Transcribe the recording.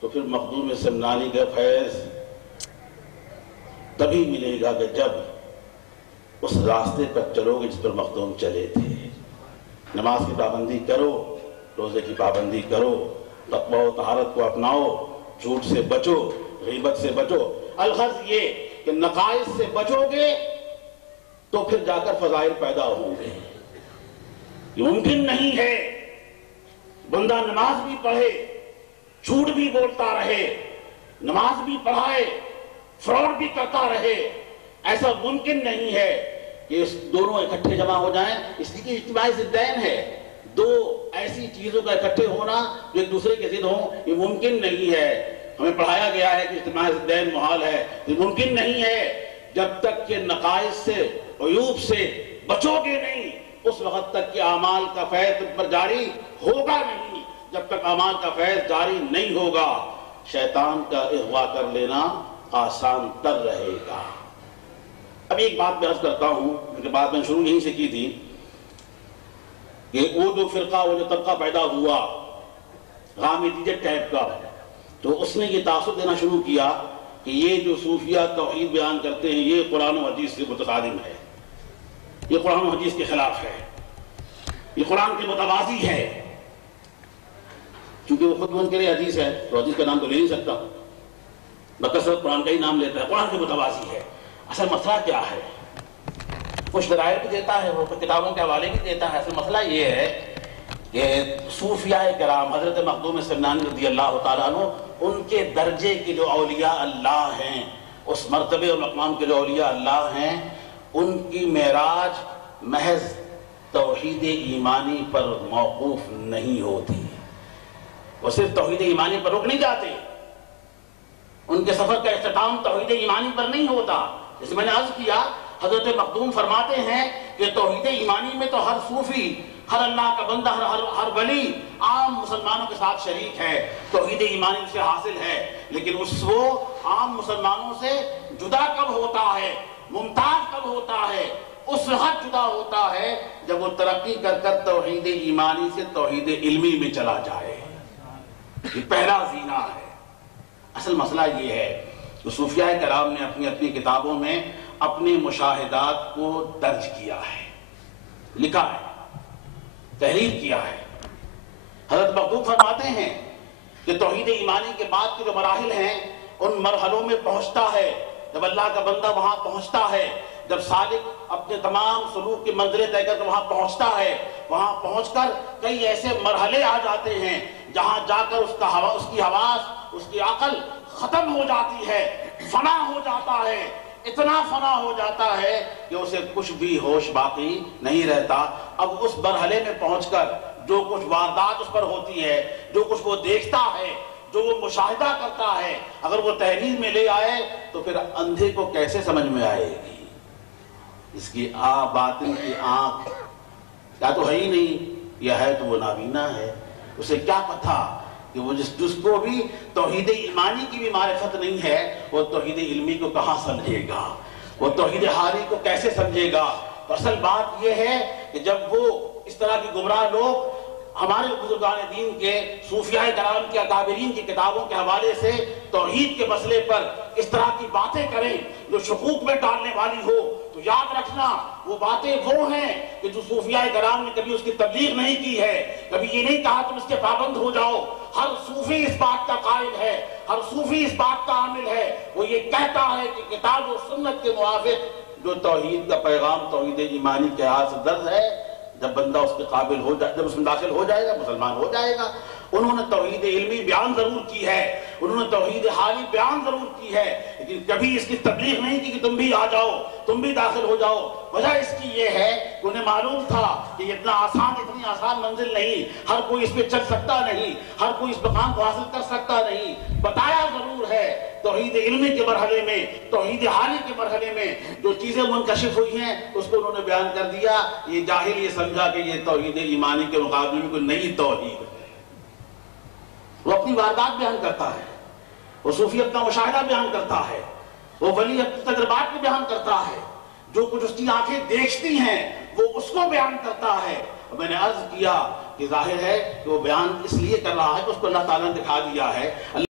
تو پھر مخدوم سمنانی کا فیض تبھی ملے گا کہ جب اس راستے پر چلو گے جس پر مخدوم چلے تھے۔ نماز کی پابندی کرو، روزے کی پابندی کرو، تقوی و طہارت کو اپناؤ، جھوٹ سے بچو، غیبت سے بچو۔ الغرض یہ کہ نقائص سے بچو گے تو پھر جا کر فضائل پیدا ہوں گے۔ یہ ممکن نہیں ہے بندہ نماز بھی پڑھے، جھوٹ بھی بولتا رہے، نماز بھی پڑھائے، فراڈ بھی کرتا رہے۔ ایسا ممکن نہیں ہے کہ اس دونوں اکٹھے جمع ہو جائیں۔ اس لیے کہ اجتماعی ضدین ہے، دو ایسی چیزوں کا اکٹھے ہونا جو ایک دوسرے کے ضد ہوں، یہ ممکن نہیں ہے۔ ہمیں پڑھایا گیا ہے کہ اجتماعی ضدین محال ہے، یہ ممکن نہیں ہے۔ جب تک کہ نقائص سے، عیوب سے بچو گے نہیں، اس وقت تک کہ اعمال کا فیض تم پر جاری ہوگا نہیں۔ جب تک اعمال کا فیض جاری نہیں ہوگا، شیطان کا اغوا کر لینا آسان تر رہے گا۔ اب ایک بات میں عرض کرتا ہوں، کیونکہ بات میں شروع یہیں سے کی تھی کہ وہ جو فرقہ، وہ جو طبقہ پیدا ہوا غامدیت ٹائپ کا، تو اس نے یہ تاثر دینا شروع کیا کہ یہ جو صوفیہ توحید بیان کرتے ہیں یہ قرآن و حدیث سے متصادم ہے، یہ قرآن و حدیث کے خلاف ہے، یہ قرآن کے متوازی ہے۔ چونکہ وہ خود منکر حدیث ہے تو حدیث کا نام تو لے نہیں سکتا، بکثرت قرآن کا ہی نام لیتا ہے، قرآن کے متوازی ہے۔ اصل مسئلہ کیا ہے؟ کچھ دلائل بھی دیتا ہے، وہ کتابوں کے حوالے بھی دیتا ہے۔ اصل مسئلہ یہ ہے کہ صوفیاء کرام، حضرت مخدوم سمنانی رضی اللہ تعالیٰ عنہ، ان کے درجے کے جو اولیاء اللہ ہیں، اس مرتبے اور مقام کے جو اولیاء اللہ ہیں، ان کی معراج محض توحید ایمانی پر موقوف نہیں ہوتی۔ وہ صرف توحید ایمانی پر رک نہیں جاتے، ان کے سفر کا اختتام توحید ایمانی پر نہیں ہوتا۔ جیسے میں نے عرض کیا، حضرت مخدوم فرماتے ہیں کہ توحید ایمانی میں تو ہر صوفی، ہر اللہ کا بندہ، ہر ولی عام مسلمانوں کے ساتھ شریک ہے، توحید ایمانی اسے حاصل ہے، لیکن وہ عام مسلمانوں سے جدا کب ہوتا ہے، ممتاز کب ہوتا ہے؟ اس وقت جدا ہوتا ہے جب وہ ترقی کر کر توحید ایمانی سے توحید علمی میں چلا جائے۔ یہ پہلا زینہ ہے۔ اصل مسئلہ یہ ہے کہ صوفیاء کرام نے اپنی اپنی کتابوں میں اپنے مشاہدات کو درج کیا ہے، لکھا ہے، تحریر کیا ہے۔ حضرت مخدوم فرماتے ہیں کہ توحید ایمانی کے بعد کے جو مراحل ہیں، ان مرحلوں میں پہنچتا ہے جب اللہ کا بندہ وہاں پہنچتا ہے، جب سالک اپنے تمام سلوک کی منزلیں طے کر کے وہاں پہنچتا ہے، وہاں پہنچ کر کئی ایسے مرحلے آ جاتے ہیں جہاں جا کر اس کی حواس، اس کی عقل ختم ہو جاتی ہے، فنا ہو جاتا ہے، اتنا فنا ہو جاتا ہے کہ اسے کچھ بھی ہوش باقی نہیں رہتا۔ اب اس مرحلے میں پہنچ کر جو کچھ واردات اس پر ہوتی ہے، جو کچھ وہ دیکھتا ہے، جو وہ مشاہدہ کرتا ہے، اگر وہ تحریر میں لے آئے تو پھر اندھے کو کیسے سمجھ میں آئے گی؟ اس کی باطن کی آنکھ یا تو ہے ہی نہیں، یا ہے تو وہ نابینا ہے۔ اسے کیا پتہ کہ وہ جس کو بھی توحید ایمانی کی بھی معرفت نہیں ہے، وہ توحید علمی کو کہاں سمجھے گا، وہ توحید حالی کو کیسے سمجھے گا؟ تو اصل بات یہ ہے کہ جب وہ اس طرح کی گمراہ لوگ ہمارے بزرگان دین کے، صوفیاء کرام کے، اکابرین کی کتابوں کے حوالے سے توحید کے مسئلے پر اس طرح کی باتیں کریں جو شکوک میں ڈالنے والی ہو، تو یاد رکھنا وہ باتیں وہ ہیں کہ جو صوفیاء کرام نے کبھی اس کی تبلیغ نہیں کی ہے، کبھی یہ نہیں کہا تم اس کے پابند ہو جاؤ۔ ہر صوفی اس بات کا قائل ہے، ہر صوفی اس بات کا عامل ہے، وہ یہ کہتا ہے کہ کتاب و سنت کے موافق جو توحید کا پیغام توحید ایمانی کے ہاتھ سے درج ہے، جب بندہ اس کے قابل ہو جائے، جب اس میں داخل ہو جائے گا، مسلمان ہو جائے گا۔ انہوں نے توحید علمی بیان ضرور کی ہے، انہوں نے توحید حالی بیان ضرور کی ہے، لیکن کبھی اس کی تبلیغ نہیں کی کہ تم بھی آ جاؤ، تم بھی داخل ہو جاؤ۔ وجہ اس کی یہ ہے کہ انہیں معلوم تھا کہ یہ اتنی آسان منزل نہیں، ہر کوئی اس پہ چل سکتا نہیں، ہر کوئی اس مقام کو حاصل کر سکتا نہیں۔ بتایا ضرور ہے توحید علمی کے مرحلے میں، توحید حالی کے مرحلے میں جو چیزیں منکشف ہوئی ہیں اس کو انہوں نے بیان کر دیا۔ یہ جاہل یہ سمجھا کہ یہ توحید ایمانی کے مقابلے میں کوئی نئی توحید ہے۔ وہ اپنی واردات بیان کرتا ہے، وہ صوفی اپنا مشاہدہ بیان کرتا ہے، وہ ولی اپنے تجربات کو بیان کرتا ہے، جو کچھ اس کی آنکھیں دیکھتی ہیں وہ اس کو بیان کرتا ہے۔ اور میں نے عرض کیا کہ ظاہر ہے کہ وہ بیان اس لیے کر رہا ہے کہ اس کو اللہ تعالیٰ نے دکھا دیا ہے۔